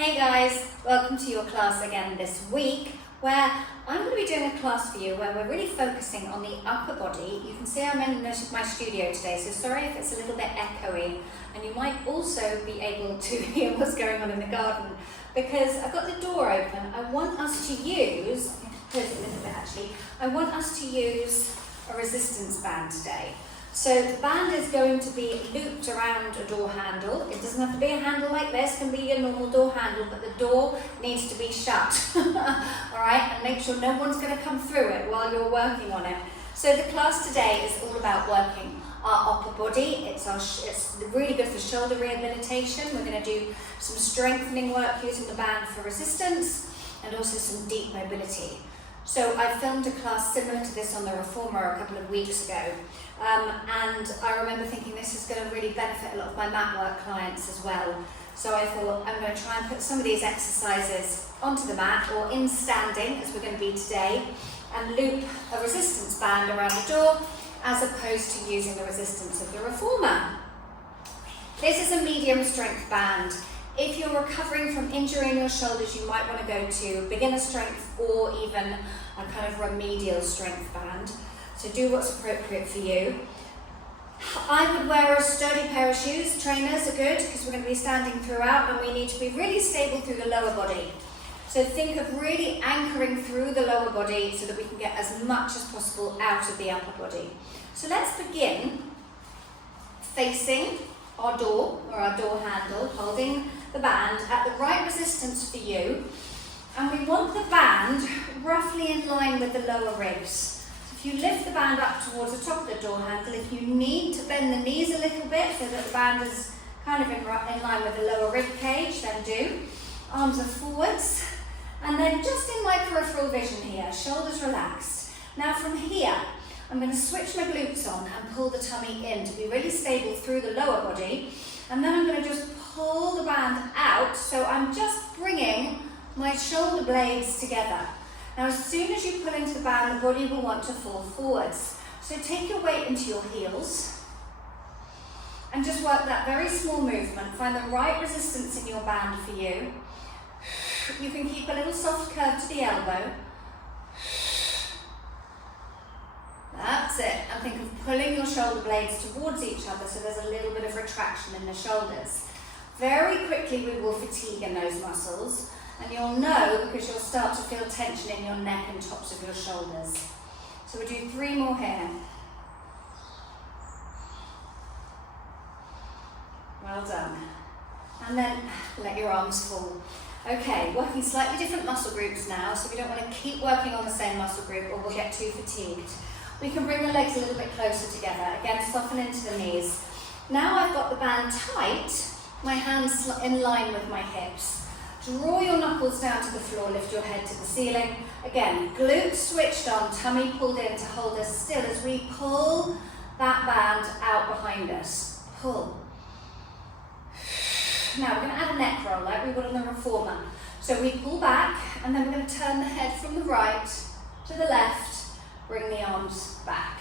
Hey guys, welcome to your class again this week, where I'm going to be doing a class for you where we're really focusing on the upper body. You can see I'm in my studio today, so sorry if it's a little bit echoey, and you might also be able to hear what's going on in the garden because I've got the door open. I want us to use, I'm going to close it a little bit actually, I want us to use a resistance band today. So the band is going to be looped around a door handle. It doesn't have to be a handle like this, it can be a normal door handle, but the door needs to be shut. Alright, and make sure no one's going to come through it while you're working on it. So the class today is all about working our upper body. It's really good for shoulder rehabilitation. We're going to do some strengthening work using the band for resistance and also some deep mobility. So I filmed a class similar to this on the Reformer a couple of weeks ago, and I remember thinking this is going to really benefit a lot of my mat work clients as well. So I thought I'm going to try and put some of these exercises onto the mat or in standing, as we're going to be today, and loop a resistance band around the door as opposed to using the resistance of the Reformer. This is a medium strength band. If you're recovering from injury in your shoulders, you might want to go to beginner strength or even a kind of remedial strength band. So do what's appropriate for you. I would wear a sturdy pair of shoes. Trainers are good because we're going to be standing throughout and we need to be really stable through the lower body. So think of really anchoring through the lower body so that we can get as much as possible out of the upper body. So let's begin facing our door or our door handle, holding the band at the right resistance for you, and we want the band roughly in line with the lower ribs. If you lift the band up towards the top of the door handle, if you need to bend the knees a little bit so that the band is kind of in line with the lower rib cage, then do. Arms are forwards, and then just in my peripheral vision here, shoulders relaxed. Now from here, I'm going to switch my glutes on and pull the tummy in to be really stable through the lower body, and then I'm going to just pull the band out, so I'm just bringing my shoulder blades together. Now as soon as you pull into the band, the body will want to fall forwards. So take your weight into your heels and just work that very small movement. Find the right resistance in your band for you. You can keep a little soft curve to the elbow. That's it. And think of pulling your shoulder blades towards each other so there's a little bit of retraction in the shoulders. Very quickly we will fatigue in those muscles, and you'll know because you'll start to feel tension in your neck and tops of your shoulders. So we'll do 3 more here. Well done. And then let your arms fall. Okay, working slightly different muscle groups now, so we don't want to keep working on the same muscle group or we'll get too fatigued. We can bring the legs a little bit closer together. Again, soften into the knees. Now I've got the band tight, my hands in line with my hips. Draw your knuckles down to the floor, lift your head to the ceiling. Again, glutes switched on, tummy pulled in to hold us still as we pull that band out behind us. Pull. Now we're going to add a neck roll like we would on the Reformer. So we pull back and then we're going to turn the head from the right to the left, bring the arms back.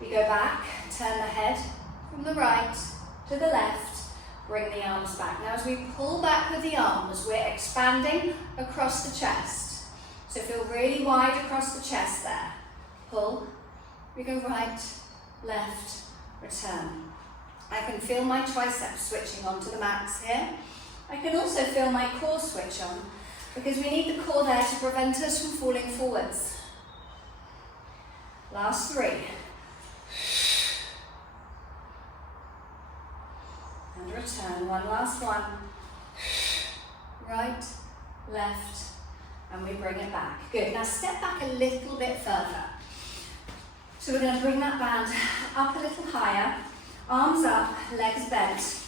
We go back, turn the head from the right to the left, bring the arms back. Now as we pull back with the arms, we're expanding across the chest. So feel really wide across the chest there. Pull, we go right, left, return. I can feel my triceps switching on to the max here. I can also feel my core switch on because we need the core there to prevent us from falling forwards. Last 3. And return, one last one. Right, left, and we bring it back. Good, now step back a little bit further. So we're going to bring that band up a little higher, arms up, legs bent.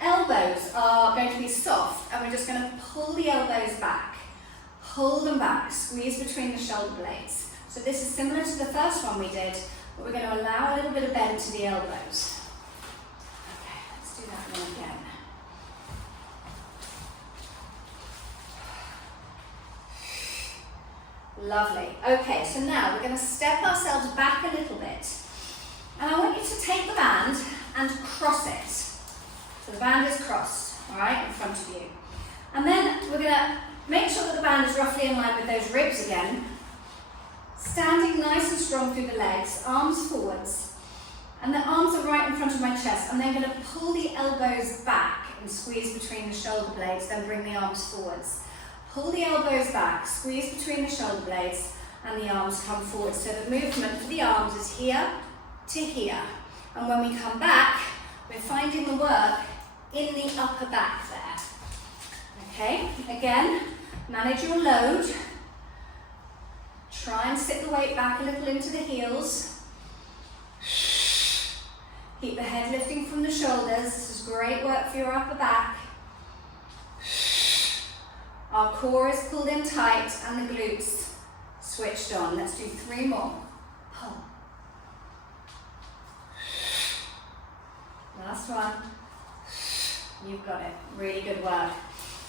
Elbows are going to be soft, and we're just going to pull the elbows back. Pull them back, squeeze between the shoulder blades. So this is similar to the first one we did, but we're going to allow a little bit of bend to the elbows. Okay, let's do that one again. Lovely. Okay, so now we're going to step ourselves back a little bit. And I want you to take the band and cross it. So the band is crossed, all right, in front of you. And then we're going to make sure that the band is roughly in line with those ribs again. Standing nice and strong through the legs, arms forwards. And the arms are right in front of my chest. I'm then going to pull the elbows back and squeeze between the shoulder blades, then bring the arms forwards. Pull the elbows back, squeeze between the shoulder blades, and the arms come forward. So the movement for the arms is here to here. And when we come back, we're finding the work in the upper back there. Okay, again, manage your load. Try and sit the weight back a little into the heels. Keep the head lifting from the shoulders. This is great work for your upper back. Our core is pulled in tight and the glutes switched on. Let's do 3 more. Pull. Last one. You've got it. Really good work.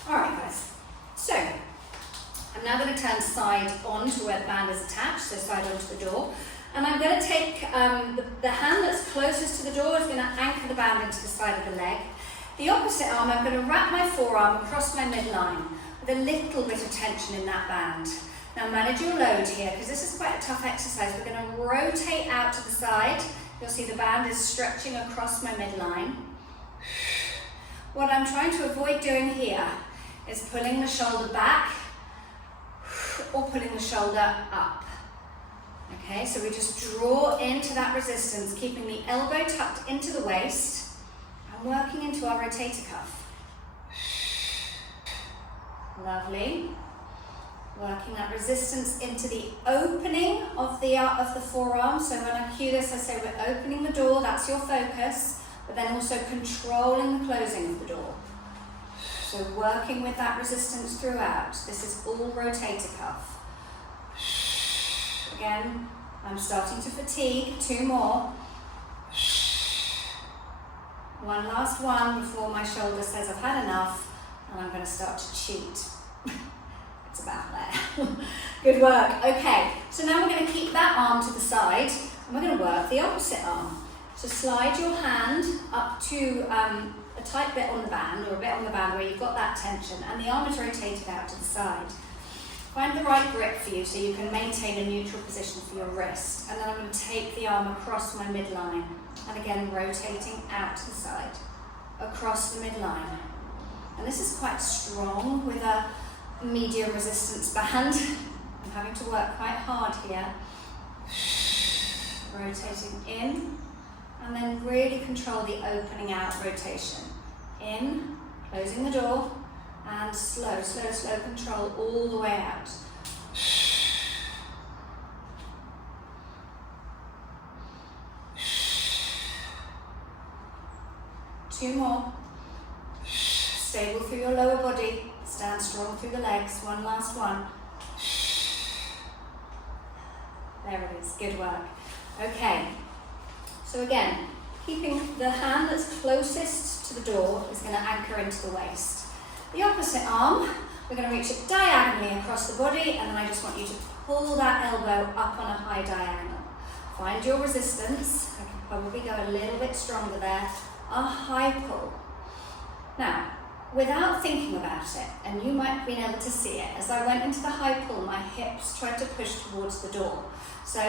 All right, guys. So, I'm now going to turn side on to where the band is attached, so side onto the door. And I'm going to take the hand that's closest to the door is going to anchor the band into the side of the leg. The opposite arm, I'm going to wrap my forearm across my midline with a little bit of tension in that band. Now manage your load here, because this is quite a tough exercise. We're going to rotate out to the side. You'll see the band is stretching across my midline. What I'm trying to avoid doing here is pulling the shoulder back or pulling the shoulder up. Okay, so we just draw into that resistance, keeping the elbow tucked into the waist and working into our rotator cuff. Lovely. Working that resistance into the opening of the forearm. So when I cue this, I say we're opening the door, that's your focus, but then also controlling the closing of the door. So working with that resistance throughout. This is all rotator cuff. Again, I'm starting to fatigue. 2 more. One last one before my shoulder says I've had enough, and I'm going to start to cheat. It's about there. Good work. Okay, so now we're going to keep that arm to the side, and we're going to work the opposite arm. So slide your hand up to a tight bit on the band, or a bit on the band where you've got that tension, and the arm is rotated out to the side. Find the right grip for you so you can maintain a neutral position for your wrist. And then I'm going to take the arm across my midline, and again rotating out to the side, across the midline. And this is quite strong with a medium resistance band. I'm having to work quite hard here. Rotating in, and then really control the opening out rotation. In, closing the door, and slow, slow, slow control all the way out. Two more. Stable through your lower body. Stand strong through the legs. One last one. There it is. Good work. Okay. So again, keeping the hand that's closest to the door is going to anchor into the waist. The opposite arm, we're going to reach it diagonally across the body, and then I just want you to pull that elbow up on a high diagonal. Find your resistance. I can probably go a little bit stronger there. A high pull. Now, without thinking about it, and you might have been able to see it, as I went into the high pull, my hips tried to push towards the door. So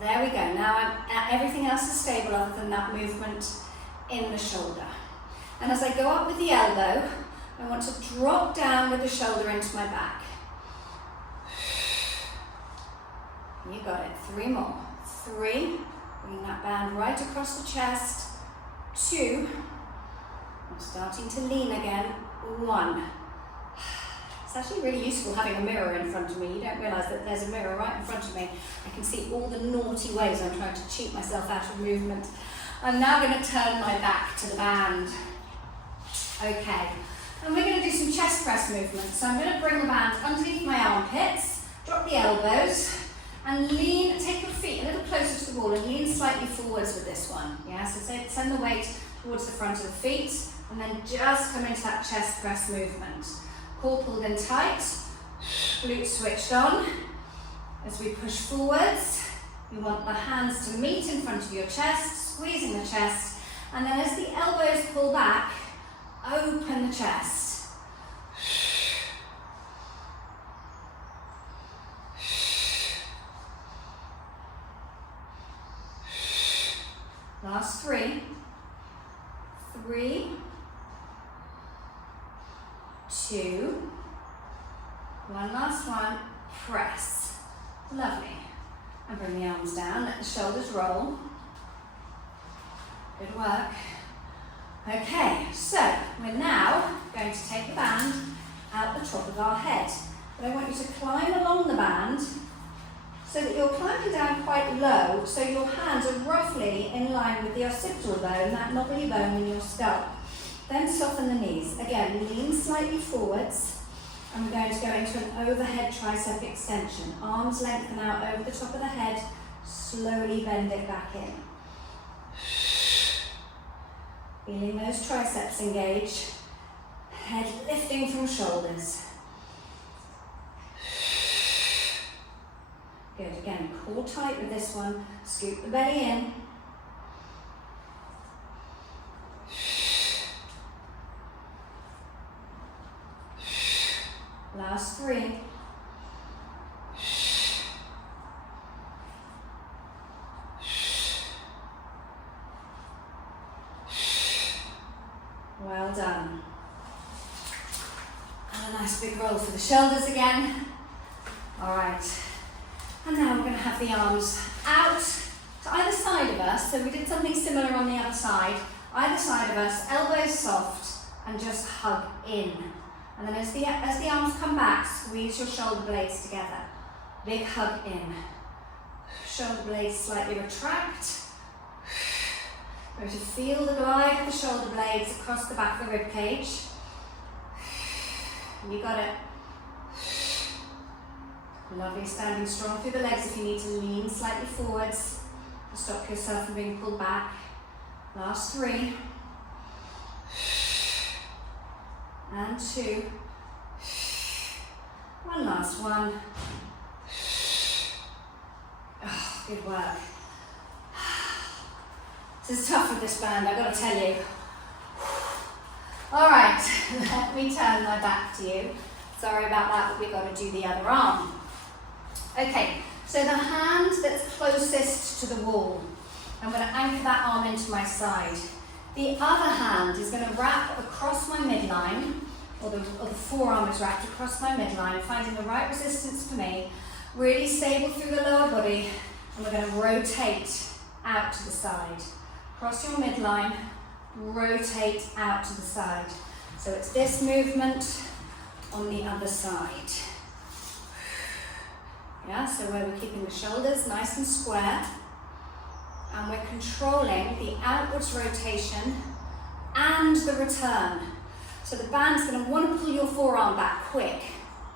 there we go. Now everything else is stable other than that movement in the shoulder. And as I go up with the elbow, I want to drop down with the shoulder into my back. You got it. 3 more. 3. Bring that band right across the chest. 2. I'm starting to lean again. 1. It's actually really useful having a mirror in front of me. You don't realise that there's a mirror right in front of me. I can see all the naughty ways I'm trying to cheat myself out of movement. I'm now going to turn my back to the band. Okay. And we're going to do some chest press movements. So I'm going to bring the band underneath my armpits, drop the elbows, and lean, take your feet a little closer to the wall and lean slightly forwards with this one. Yeah, so send the weight towards the front of the feet, and then just come into that chest press movement. Core pulled in tight, glutes switched on. As we push forwards, you want the hands to meet in front of your chest, squeezing the chest, and then as the elbows pull back, open the chest. Last 3. 3, 2, one last one, press. Lovely. And bring the arms down, let the shoulders roll. Good work. Okay, so we're now going to take the band out the top of our head. But I want you to climb along the band so that you're climbing down quite low, so your hands are roughly in line with the occipital bone, that knobbly bone in your skull. Then soften the knees. Again, lean slightly forwards, and we're going to go into an overhead tricep extension. Arms lengthen out over the top of the head, slowly bend it back in. Feeling those triceps engage, head lifting from shoulders. Good, again, core tight with this one, scoop the belly in. Last 3. Well done. And a nice big roll for the shoulders again. All right. And now we're going to have the arms out to either side of us. So we did something similar on the other side. Either side of us, elbows soft, and just hug in. And then as the arms come back, squeeze your shoulder blades together. Big hug in. Shoulder blades slightly retract. Going to feel the glide of the shoulder blades across the back of the rib cage. You got it. Lovely, standing strong through the legs if you need to lean slightly forwards to stop yourself from being pulled back. Last 3. And 2. One last one. Oh, good work. This is tough with this band, I've got to tell you. All right, let me turn my back to you. Sorry about that, but we've got to do the other arm. Okay, so the hand that's closest to the wall, I'm going to anchor that arm into my side. The other hand is going to wrap across my midline, or the forearm is wrapped across my midline, finding the right resistance for me, really stable through the lower body, and we're going to rotate out to the side. Cross your midline, rotate out to the side. So it's this movement on the other side. Yeah, so where we're keeping the shoulders nice and square, and we're controlling the outwards rotation and the return. So the band's going to want to pull your forearm back quick,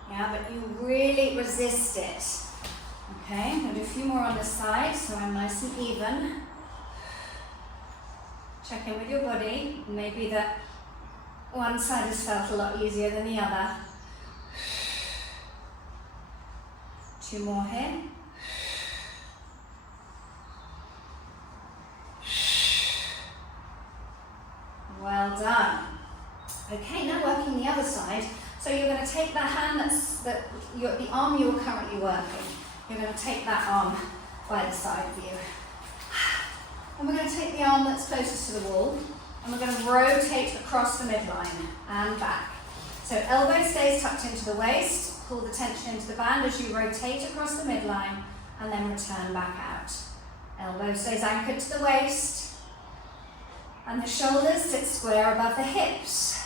yeah, but you really resist it. Okay, I'm going to do a few more on this side so I'm nice and even. Check in with your body. Maybe that one side has felt a lot easier than the other. 2 more here. Well done. Okay, now working the other side. So you're going to take that hand the arm you're currently working. You're going to take that arm by the side of you. And we're going to take the arm that's closest to the wall, and we're going to rotate across the midline and back. So elbow stays tucked into the waist, pull the tension into the band as you rotate across the midline, and then return back out. Elbow stays anchored to the waist, and the shoulders sit square above the hips.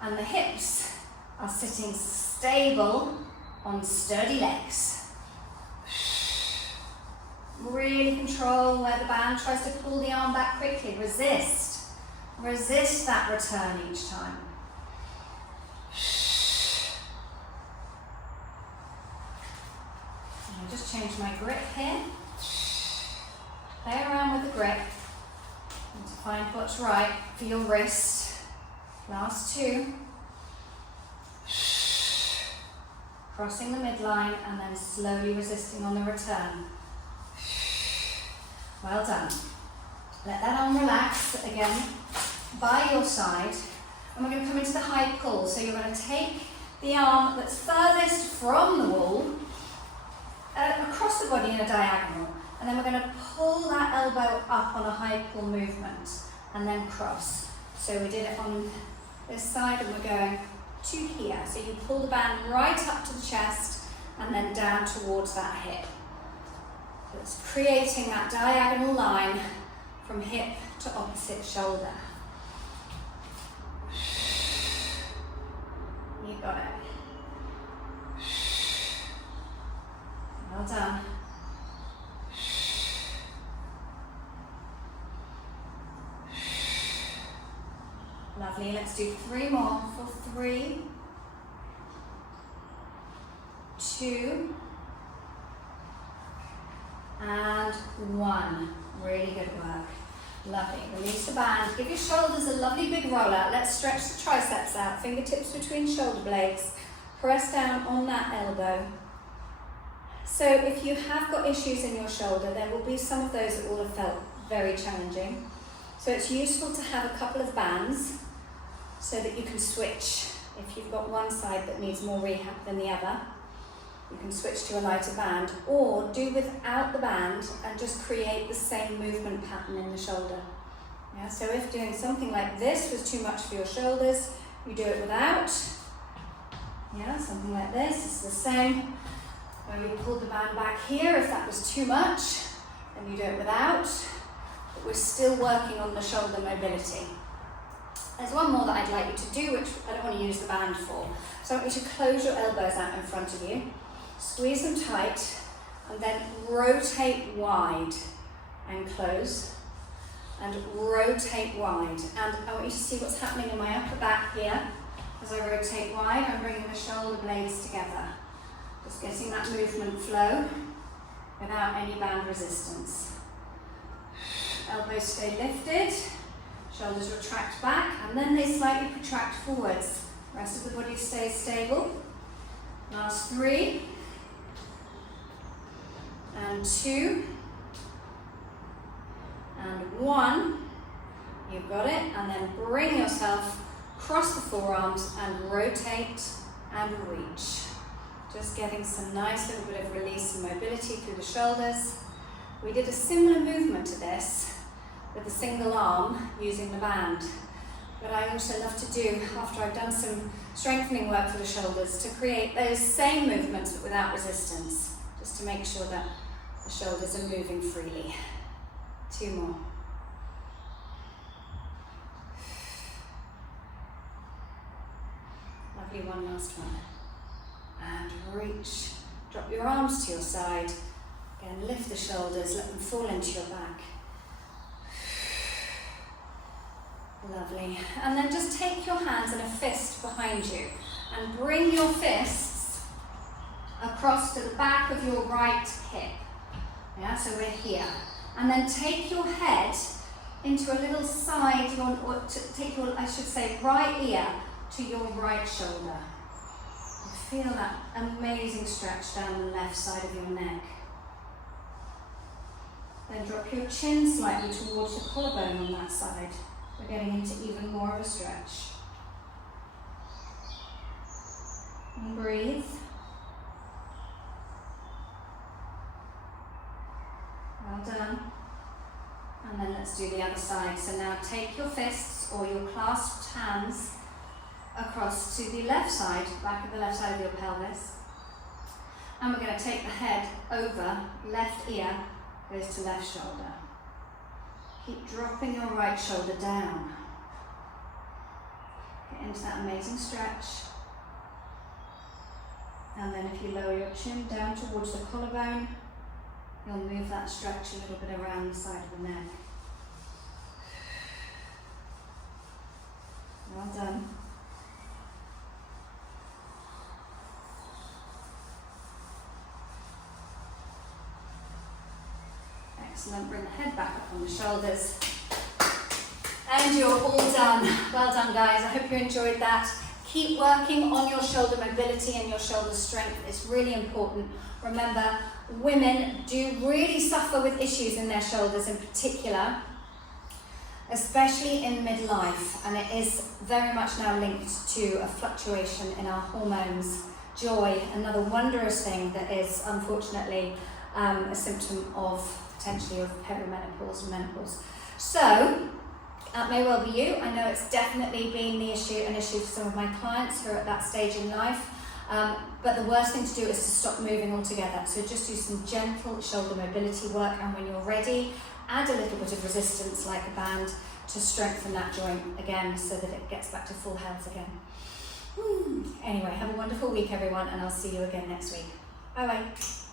And the hips are sitting stable on sturdy legs. Really control where the band tries to pull the arm back quickly. Resist. Resist that return each time. I'll just change my grip here. Play around with the grip and to find what's right for your wrist. Last 2. Crossing the midline and then slowly resisting on the return. Well done. Let that arm relax again by your side, and we're going to come into the high pull. So you're going to take the arm that's furthest from the wall across the body in a diagonal. And then we're going to pull that elbow up on a high pull movement and then cross. So we did it on this side and we're going to here. So you pull the band right up to the chest and then down towards that hip. So it's creating that diagonal line from hip to opposite shoulder. You got it. Well done. Lovely, let's do 3 more for 3, 2, and 1. Really good work. Lovely, release the band. Give your shoulders a lovely big roll out. Let's stretch the triceps out, fingertips between shoulder blades. Press down on that elbow. So if you have got issues in your shoulder, there will be some of those that will have felt very challenging. So it's useful to have a couple of bands so that you can switch. If you've got one side that needs more rehab than the other, you can switch to a lighter band, or do without the band and just create the same movement pattern in the shoulder. Yeah, so if doing something like this was too much for your shoulders, you do it without. Yeah, something like this, it's the same. Where you pull the band back here, if that was too much, then you do it without. But we're still working on the shoulder mobility. There's one more that I'd like you to do, which I don't want to use the band for. So I want you to close your elbows out in front of you, squeeze them tight, and then rotate wide and close, and rotate wide. And I want you to see what's happening in my upper back here. As I rotate wide, I'm bringing the shoulder blades together. Just getting that movement flow without any band resistance. Elbows stay lifted, shoulders retract back, and then they slightly protract forwards. The rest of the body stays stable. Last 3, and 2, and 1. You've got it, and then bring yourself across the forearms and rotate and reach. Just getting some nice little bit of release and mobility through the shoulders. We did a similar movement to this with a single arm using the band. But I also love to do, after I've done some strengthening work for the shoulders, to create those same movements but without resistance, just to make sure that the shoulders are moving freely. 2 more. Lovely, one last one. And reach. Drop your arms to your side. Again, lift the shoulders, let them fall into your back. Lovely. And then just take your hands and a fist behind you and bring your fists across to the back of your right hip. Yeah, so we're here. And then take your head into a little side, or take your, I should say, right ear to your right shoulder. Feel that amazing stretch down the left side of your neck. Then drop your chin slightly towards the collarbone on that side. We're getting into even more of a stretch. And breathe. Well done. And then let's do the other side. So now take your fists or your clasped hands across to the left side, back of the left side of your pelvis. And we're going to take the head over, left ear goes to left shoulder. Keep dropping your right shoulder down. Get into that amazing stretch. And then if you lower your chin down towards the collarbone, you'll move that stretch a little bit around the side of the neck. Well done. Excellent, bring the head back up on the shoulders. And you're all done. Well done, guys. I hope you enjoyed that. Keep working on your shoulder mobility and your shoulder strength. It's really important. Remember, women do really suffer with issues in their shoulders in particular, especially in midlife, and it is very much now linked to a fluctuation in our hormones. Joy, another wondrous thing that is unfortunately a symptom of potentially of perimenopause and menopause. So that may well be you. I know it's definitely been an issue for some of my clients who are at that stage in life. But the worst thing to do is to stop moving altogether. So just do some gentle shoulder mobility work, and when you're ready, add a little bit of resistance like a band to strengthen that joint again so that it gets back to full health again. Anyway, have a wonderful week everyone, and I'll see you again next week. Bye bye.